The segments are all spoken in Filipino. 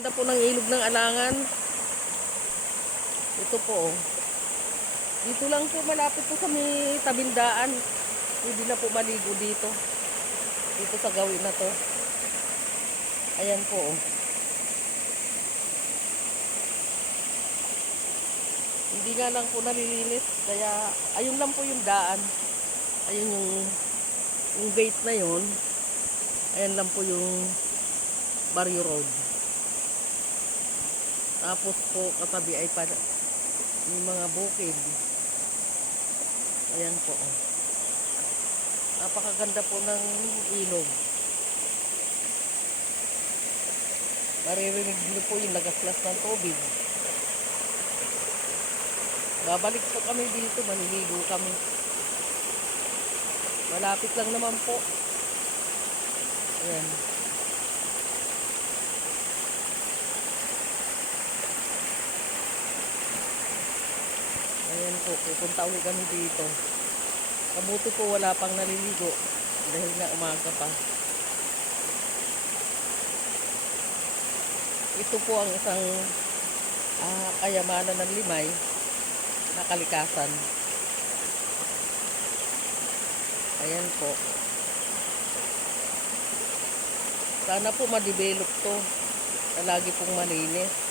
Ganda po ng ilog ng alangan. Ito po. oh. Dito lang po malapit po sa may tabindaan. Pwede na po maligo dito. Dito sa gawin na to. Ayan po. oh. Hindi nga lang po nalilinis. Kaya ayun lang po yung daan. Ayun yung yung gate na yun. Ayan lang po yung Barrio Road. Tapos po katabi ay pa yung mga bukid. Ayan po. Napakaganda po ng ilog. Maririnig niyo po yung lagaslas ng tubig. Babalik po kami dito, maniligo kami. Malapit lang naman po. Ayan. Ayan po, pupunta ulit kami dito. Kabuti po wala pang naliligo dahil nga umaga pa. Ito po ang isang ah, kayamanan ng limay na kalikasan. Ayan po. Sana po ma-develop to na lagi pong malinis.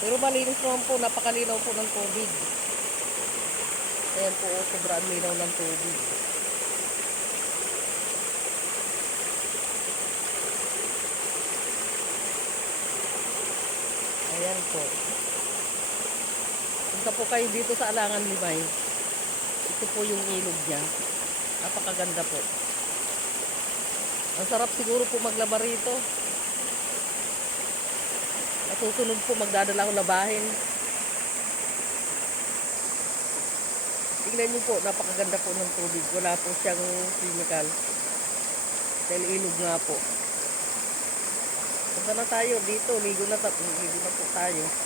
Pero malinis naman po, napakalinaw po ng tubig. Ayan po, oh, sobrang linaw ng tubig. Ayan po. Punta po kayo dito sa Alangan Limay. Ito po yung ilog niya. Napakaganda po. Ang sarap siguro po maglaba rito. Susunod po magdadala ko labahin. Tingnan niyo po, napakaganda po ng tubig. Wala po siyang chemical. Dahil ilog nga po. Punta na tayo dito. Ligo na, ligo na po tayo.